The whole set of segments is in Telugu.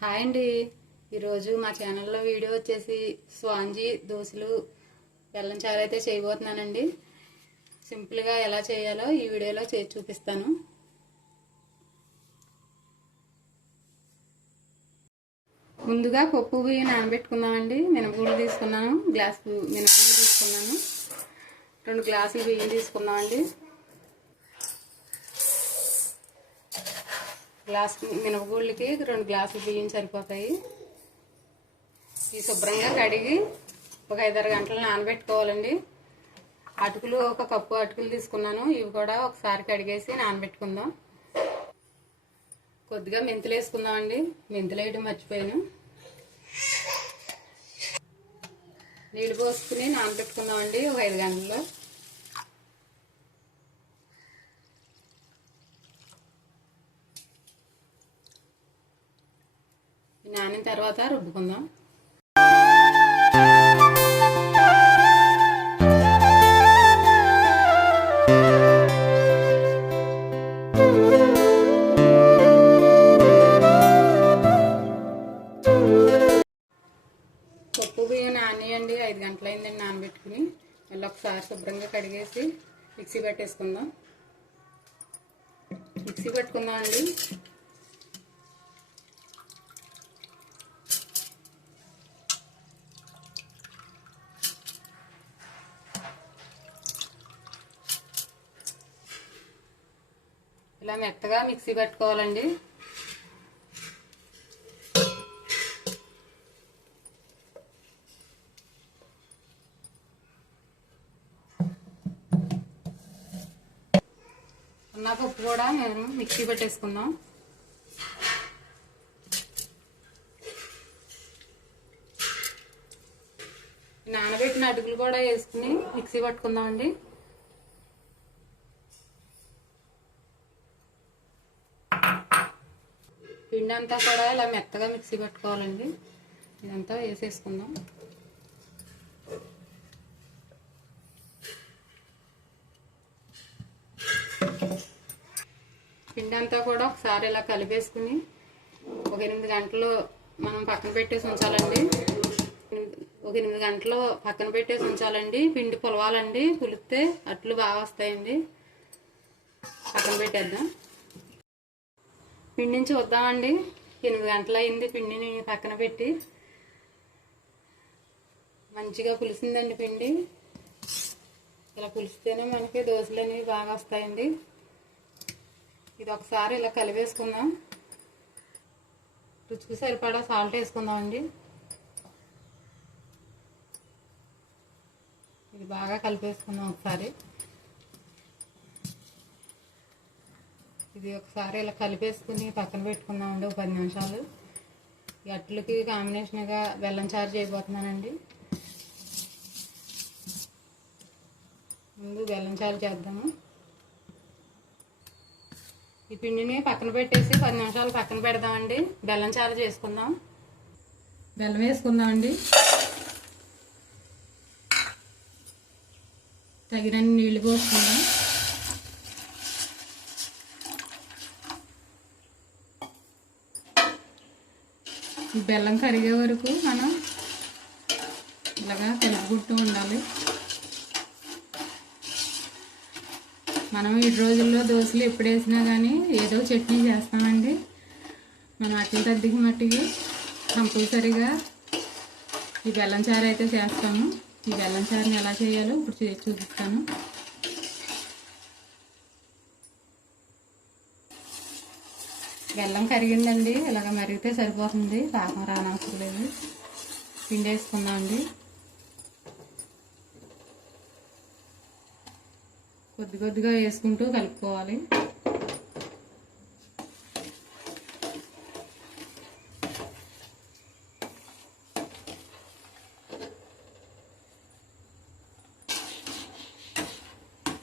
హాయ్ అండి. ఈరోజు మా ఛానల్లో వీడియో వచ్చేసి స్వాంజీ దోశలు బెల్లం చారు అయితే చేయబోతున్నానండి. సింపుల్గా ఎలా చేయాలో ఈ వీడియోలో చేసి చూపిస్తాను. ముందుగా పప్పు బియ్యం నానబెట్టుకుందామండి. మినపగుళ్ళు తీసుకున్నాను, గ్లాసు మినపగుళ్ళు తీసుకున్నాను. 2 గ్లాసులు బియ్యం తీసుకున్నామండి. గ్లాసు మినపగుళ్ళకి 2 గ్లాసులు బియ్యం సరిపోతాయి. ఈ శుభ్రంగా కడిగి ఒక 5-6 గంటలు నానబెట్టుకోవాలండి. అటుకులు 1 కప్పు అటుకులు తీసుకున్నాను. ఇవి కూడా ఒకసారి కడిగేసి నానబెట్టుకుందాం. కొద్దిగా మెంతులు వేసుకుందామండి. మెంతులు వేయడం మర్చిపోయాను. నీళ్ళు పోసుకుని నానబెట్టుకుందామండి ఒక 5 గంటల్లో. నానిన తర్వాత రుబ్బుకుందాం. పప్పు బియ్యం నానియండి. 5 గంటలు అయిందండి నానబెట్టుకుని. మళ్ళీ ఒకసారి శుభ్రంగా కడిగేసి మిక్సీ పట్టేసుకుందాం. మిక్సీ పట్టుకుందాం అండి. ఇలా మెత్తగా మిక్సీ పట్టుకోవాలండి. ఉన్న పప్పు కూడా నేను మిక్సీ పెట్టేసుకుందాం. నానబెట్టిన అటుకులు కూడా వేసుకుని మిక్సీ పట్టుకుందాం అండి. పిండి అంతా కూడా ఇలా మెత్తగా మిక్సీ పట్టుకోవాలండి. ఇదంతా వేసేసుకుందాం. పిండి అంతా కూడా ఒకసారి ఇలా కలిపేసుకుని ఒక 8 గంటలు మనం పక్కన పెట్టేసి ఉంచాలండి. ఒక 8 గంటలు పక్కన పెట్టేసి ఉంచాలండి. పిండి పులవాలండి. పులిస్తే అట్లు బాగా వస్తాయండి. పక్కన పెట్టేద్దాం. పిండిని చూద్దామండి. 8 గంటలు అయింది. పిండిని పక్కన పెట్టి మంచిగా పులిసిందండి పిండి. ఇలా పులిస్తేనే మనకి దోశలు అనేవి బాగా వస్తాయండి. ఇది ఒకసారి ఇలా కలిపేసుకుందాం. రుచికి సరిపడా సాల్ట్ వేసుకుందామండి. ఇది బాగా కలిపేసుకుందాం ఒకసారి. ఇది ఒకసారి ఇలా కలిపేసుకుని పక్కన పెట్టుకుందామండి ఒక 10 నిమిషాలు. ఈ అట్లకి కాంబినేషన్గా బెల్లం చారు చేయబోతున్నానండి. ముందు బెల్లం చారు చేద్దాము. ఈ పిండిని పక్కన పెట్టేసి 10 నిమిషాలు పక్కన పెడదామండి. బెల్లం చారు చేసుకుందాం. బెల్లం వేసుకుందామండి. తగినన్ని నీళ్లు పోసుకుందాం. ఈ బెల్లం కరిగే వరకు మనం ఇలాగా కలుపుకుంటూ ఉండాలి. మనం ఈ రోజుల్లో దోశలు ఎప్పుడు వేసినా కానీ ఏదో చట్నీ చేస్తామండి. మనం అట్ల తద్దికి మట్టికి కంపల్సరీగా ఈ బెల్లం చారు అయితే చేస్తాము. ఈ బెల్లం చారుని ఎలా చేయాలో ఇప్పుడు చేసి చూపిస్తాను. బెల్లం కరిగిందండి. ఇలాగ మరిగితే సరిపోతుంది. పాకం రానవసరం లేదు. పిండి వేసుకుందామండి. కొద్ది కొద్దిగా వేసుకుంటూ కలుపుకోవాలి.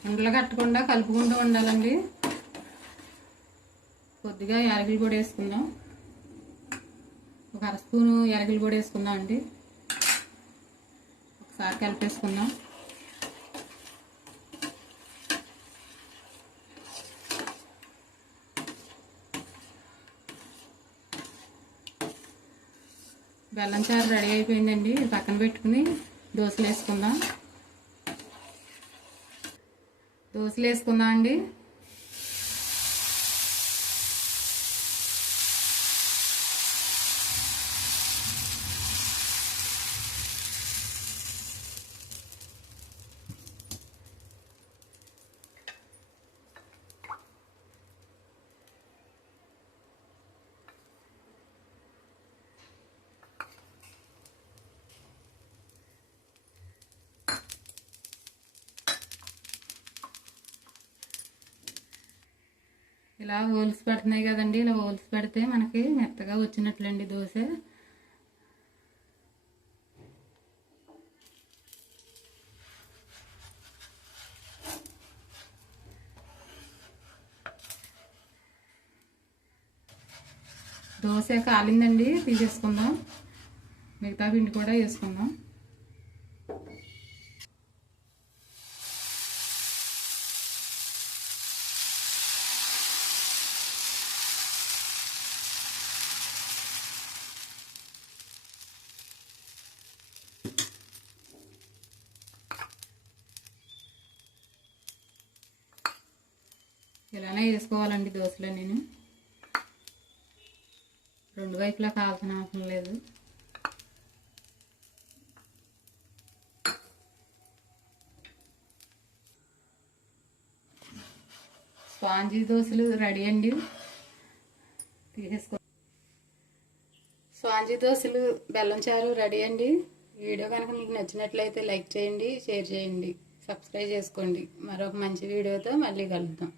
ఉండలు కట్టకుండా కలుపుకుంటూ ఉండాలండి. కొద్దిగా యాలకుల పొడి వేసుకుందాం. ఒక 1 స్పూను యాలకుల పొడి వేసుకుందాం అండి. ఒకసారి కలిపేసుకుందాం. బెల్లం చారు రెడీ అయిపోయిందండి. పక్కన పెట్టుకుని దోశలు వేసుకుందాం. దోశలు వేసుకుందాం అండి. ఇలా హోల్స్ పెడుతున్నాయి కదండి, ఇలా హోల్స్ పెడితే మనకి మెత్తగా వచ్చినట్లండి దోశ. దోశ కాలిందండి, తీసేసుకుందాం. మిగతా పిండి కూడా వేసుకుందాం. ఇలానే వేసుకోవాలండి దోశలో. నేను రెండు వైపులా కాల్చిన అవసరం లేదు. స్పాంజీ దోశలు రెడీ అండి, తీసేసుకో. స్పాంజీ దోశలు బెల్లం చారు రెడీ అండి. వీడియో కనుక మీకు నచ్చినట్లయితే లైక్ చేయండి, షేర్ చేయండి, సబ్స్క్రైబ్ చేసుకోండి. మరొక మంచి వీడియోతో మళ్ళీ కలుద్దాం.